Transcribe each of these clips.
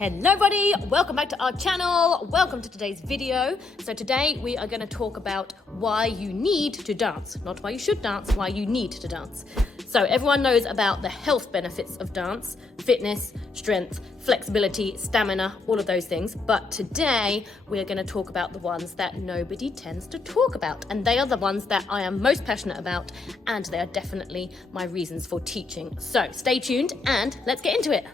Hello everybody, welcome back to our channel. Welcome to today's video. So today we are going to talk about why you need to dance. Not why you should dance, why you need to dance. So everyone knows about the health benefits of dance, fitness, strength, flexibility, stamina, all of those things. But today we are going to talk about the ones that nobody tends to talk about. And they are the ones that I am most passionate about, and they are definitely my reasons for teaching. So stay tuned and let's get into it.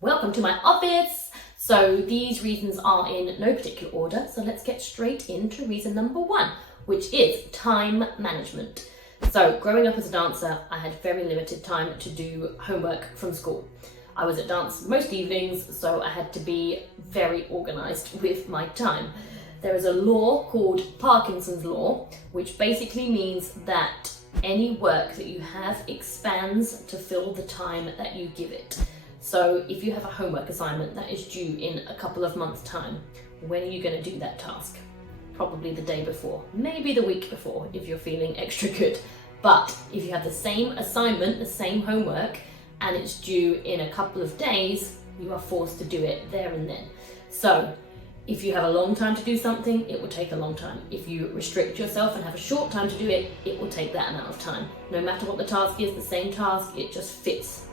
Welcome to my office. So these reasons are in no particular order. So let's get straight into reason number one, which is time management. So growing up as a dancer, I had very limited time to do homework from school. I was at dance most evenings, so I had to be very organized with my time. There is a law called Parkinson's Law, which basically means that any work that you have expands to fill the time that you give it. So if you have a homework assignment that is due in a couple of months' time, when are you going to do that task? Probably the day before, maybe the week before if you're feeling extra good. But if you have the same assignment, the same homework, and it's due in a couple of days, you are forced to do it there and then. So if you have a long time to do something, it will take a long time. If you restrict yourself and have a short time to do it, it will take that amount of time. No matter what the task is, the same task, it just fits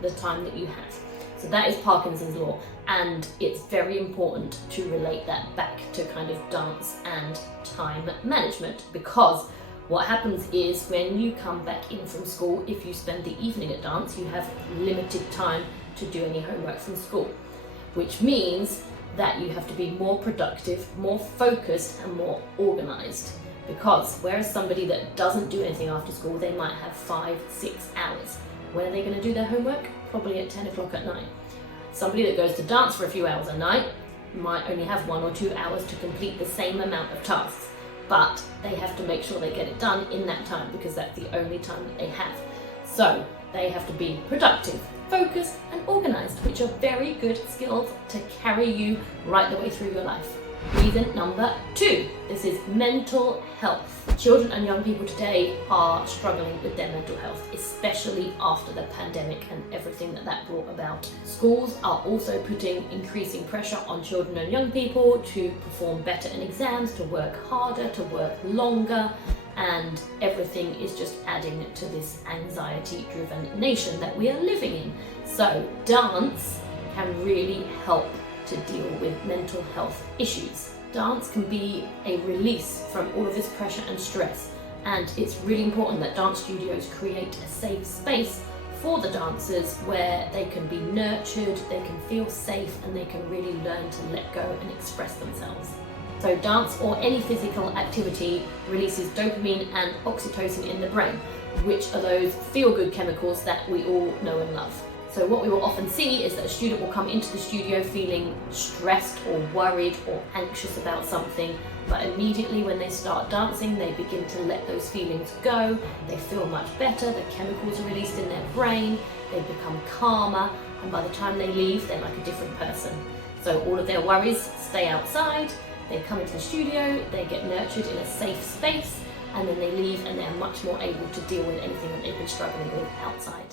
the time that you have. So that is Parkinson's Law, and it's very important to relate that back to kind of dance and time management, because what happens is when you come back in from school, if you spend the evening at dance, you have limited time to do any homework from school, which means that you have to be more productive, more focused and more organized. Because whereas somebody that doesn't do anything after school, they might have 5-6 hours. When are they going to do their homework? Probably at 10 o'clock at night. Somebody that goes to dance for a few hours a night might only have 1 or 2 hours to complete the same amount of tasks, but they have to make sure they get it done in that time because that's the only time that they have. So they have to be productive, focused and organized, which are very good skills to carry you right the way through your life. Reason number two, this is mental health. Children and young people today are struggling with their mental health, especially after the pandemic and everything that brought about. Schools are also putting increasing pressure on children and young people to perform better in exams, to work harder, to work longer, and everything is just adding to this anxiety-driven nation that we are living in. So dance can really help to deal with mental health issues. Dance can be a release from all of this pressure and stress, and it's really important that dance studios create a safe space for the dancers where they can be nurtured, they can feel safe, and they can really learn to let go and express themselves. So dance or any physical activity releases dopamine and oxytocin in the brain, which are those feel-good chemicals that we all know and love. So what we will often see is that a student will come into the studio feeling stressed or worried or anxious about something, but immediately when they start dancing, they begin to let those feelings go, they feel much better, the chemicals are released in their brain, they become calmer, and by the time they leave, they're like a different person. So all of their worries stay outside, they come into the studio, they get nurtured in a safe space, and then they leave and they're much more able to deal with anything that they've been struggling with outside.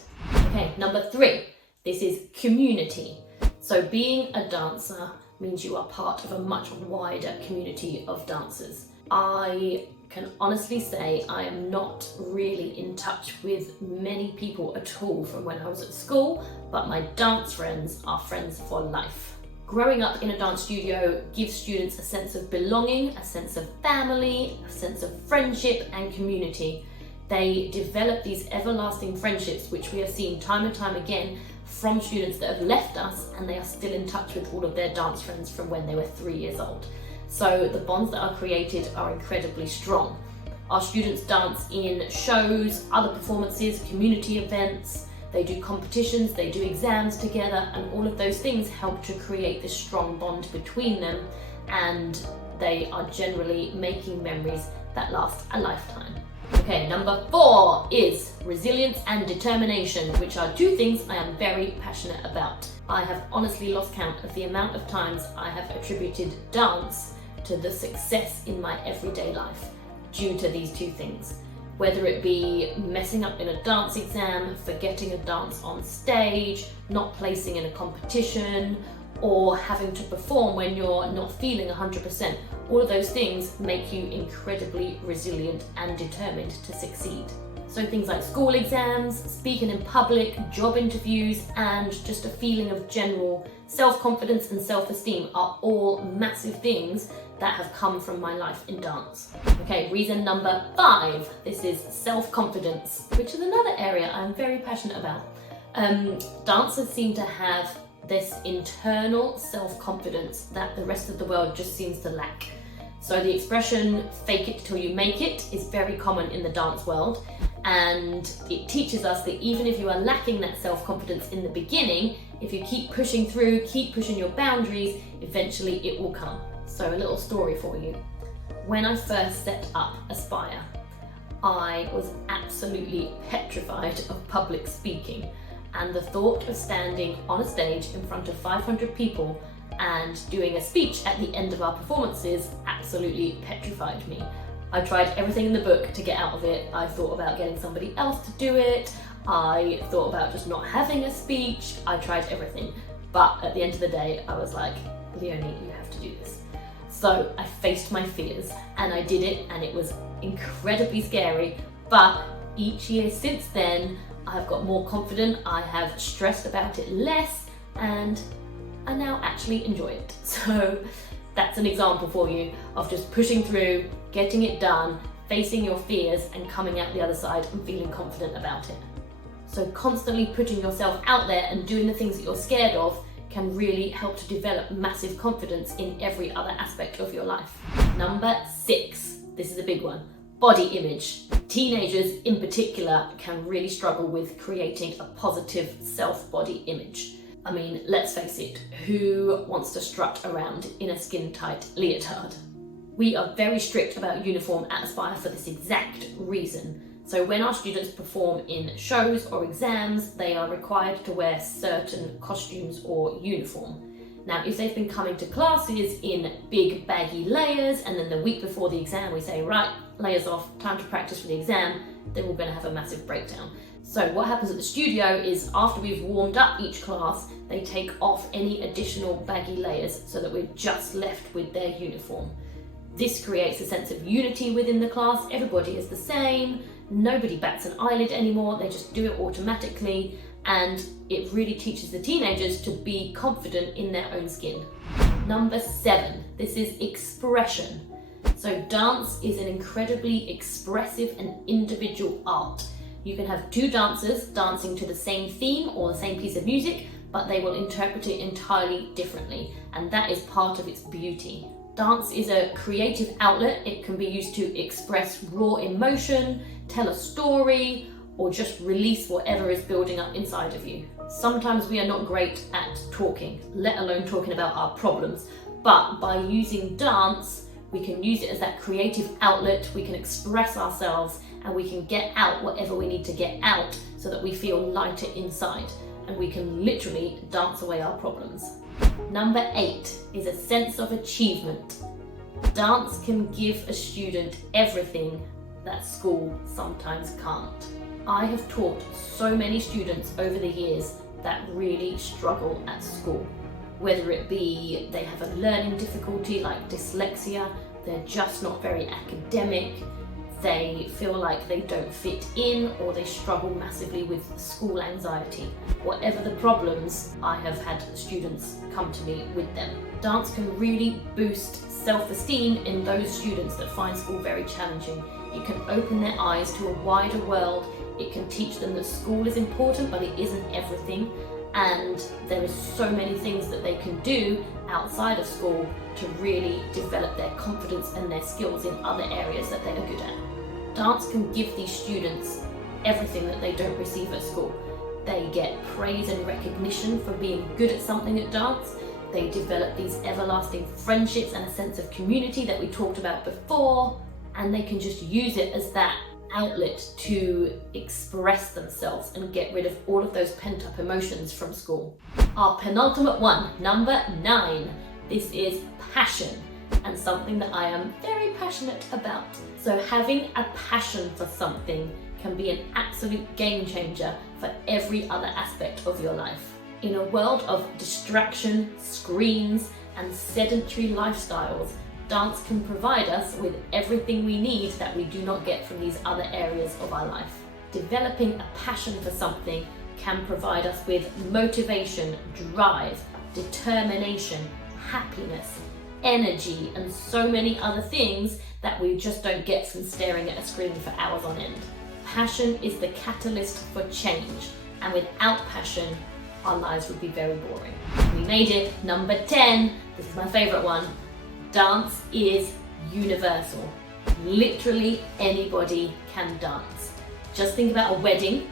Okay, number three, this is community. So being a dancer means you are part of a much wider community of dancers. I can honestly say I am not really in touch with many people at all from when I was at school, but my dance friends are friends for life. Growing up in a dance studio gives students a sense of belonging, a sense of family, a sense of friendship and community. They develop these everlasting friendships, which we have seen time and time again from students that have left us, and they are still in touch with all of their dance friends from when they were 3 years old. So the bonds that are created are incredibly strong. Our students dance in shows, other performances, community events, they do competitions, they do exams together, and all of those things help to create this strong bond between them, and they are generally making memories that last a lifetime. Okay, number 4 is resilience and determination, which are two things I am very passionate about. I have honestly lost count of the amount of times I have attributed dance to the success in my everyday life due to these two things. Whether it be messing up in a dance exam, forgetting a dance on stage, not placing in a competition, or having to perform when you're not feeling 100%. All of those things make you incredibly resilient and determined to succeed. So things like school exams, speaking in public, job interviews, and just a feeling of general self-confidence and self-esteem are all massive things that have come from my life in dance. Okay, reason number 5, this is self-confidence, which is another area I'm very passionate about. Dancers seem to have this internal self-confidence that the rest of the world just seems to lack. So the expression fake it till you make it is very common in the dance world, and it teaches us that even if you are lacking that self-confidence in the beginning, if you keep pushing through, keep pushing your boundaries, eventually it will come. So a little story for you. When I first set up Aspire, I was absolutely petrified of public speaking, and the thought of standing on a stage in front of 500 people and doing a speech at the end of our performances absolutely petrified me. I tried everything in the book to get out of it. I thought about getting somebody else to do it. I thought about just not having a speech. I tried everything. But at the end of the day, I was like, Leonie, you have to do this. So I faced my fears and I did it, and it was incredibly scary. But each year since then, I've got more confident, I have stressed about it less, and I now actually enjoy it. So that's an example for you of just pushing through, getting it done, facing your fears, and coming out the other side and feeling confident about it. So constantly putting yourself out there and doing the things that you're scared of can really help to develop massive confidence in every other aspect of your life. Number 6, this is a big one. Body image. Teenagers in particular can really struggle with creating a positive self-body image. I mean, let's face it, who wants to strut around in a skin-tight leotard? We are very strict about uniform at Aspire for this exact reason. So when our students perform in shows or exams, they are required to wear certain costumes or uniform. Now, if they've been coming to classes in big baggy layers, and then the week before the exam we say, right, layers off, time to practice for the exam, they're all going to have a massive breakdown. So what happens at the studio is after we've warmed up each class, they take off any additional baggy layers so that we're just left with their uniform. This creates a sense of unity within the class. Everybody is the same, nobody bats an eyelid anymore, they just do it automatically, and it really teaches the teenagers to be confident in their own skin. Number 7, this is expression. So dance is an incredibly expressive and individual art. You can have 2 dancers dancing to the same theme or the same piece of music, but they will interpret it entirely differently, and that is part of its beauty. Dance is a creative outlet. It can be used to express raw emotion, tell a story, or just release whatever is building up inside of you. Sometimes we are not great at talking, let alone talking about our problems, but by using dance, we can use it as that creative outlet, we can express ourselves, and we can get out whatever we need to get out so that we feel lighter inside, and we can literally dance away our problems. Number 8 is a sense of achievement. Dance can give a student everything that school sometimes can't. I have taught so many students over the years that really struggle at school. Whether it be they have a learning difficulty like dyslexia, they're just not very academic, they feel like they don't fit in, or they struggle massively with school anxiety. Whatever the problems, I have had students come to me with them. Dance can really boost self-esteem in those students that find school very challenging. It can open their eyes to a wider world. It can teach them that school is important, but it isn't everything. And there is so many things that they can do outside of school to really develop their confidence and their skills in other areas that they are good at. Dance can give these students everything that they don't receive at school. They get praise and recognition for being good at something at dance. They develop these everlasting friendships and a sense of community that we talked about before, and they can just use it as that outlet to express themselves and get rid of all of those pent-up emotions from school. Our penultimate one, number 9. This is passion, and something that I am very passionate about. So having a passion for something can be an absolute game changer for every other aspect of your life. In a world of distraction, screens, and sedentary lifestyles, dance can provide us with everything we need that we do not get from these other areas of our life. Developing a passion for something can provide us with motivation, drive, determination, happiness, energy, and so many other things that we just don't get from staring at a screen for hours on end. Passion is the catalyst for change, and without passion, our lives would be very boring. We made it. Number 10, this is my favorite one. Dance is universal. Literally anybody can dance. Just think about a wedding.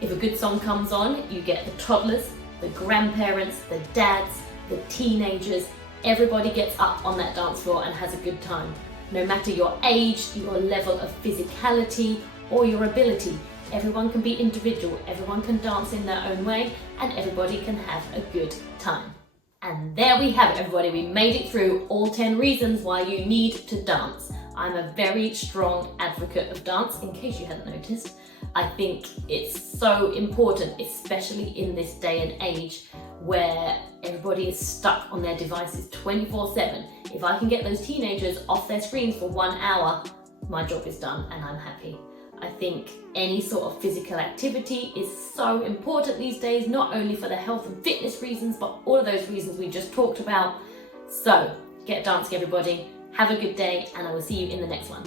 If a good song comes on, you get the toddlers, the grandparents, the dads, the teenagers. Everybody gets up on that dance floor and has a good time. No matter your age, your level of physicality, or your ability, everyone can be individual, everyone can dance in their own way, and everybody can have a good time. And there we have it, everybody. We made it through all 10 reasons why you need to dance. I'm a very strong advocate of dance, in case you hadn't noticed. I think it's so important, especially in this day and age where everybody is stuck on their devices 24/7. If I can get those teenagers off their screens for 1 hour, my job is done and I'm happy. I think any sort of physical activity is so important these days, not only for the health and fitness reasons, but all of those reasons we just talked about. So get dancing, everybody. Have a good day, and I will see you in the next one.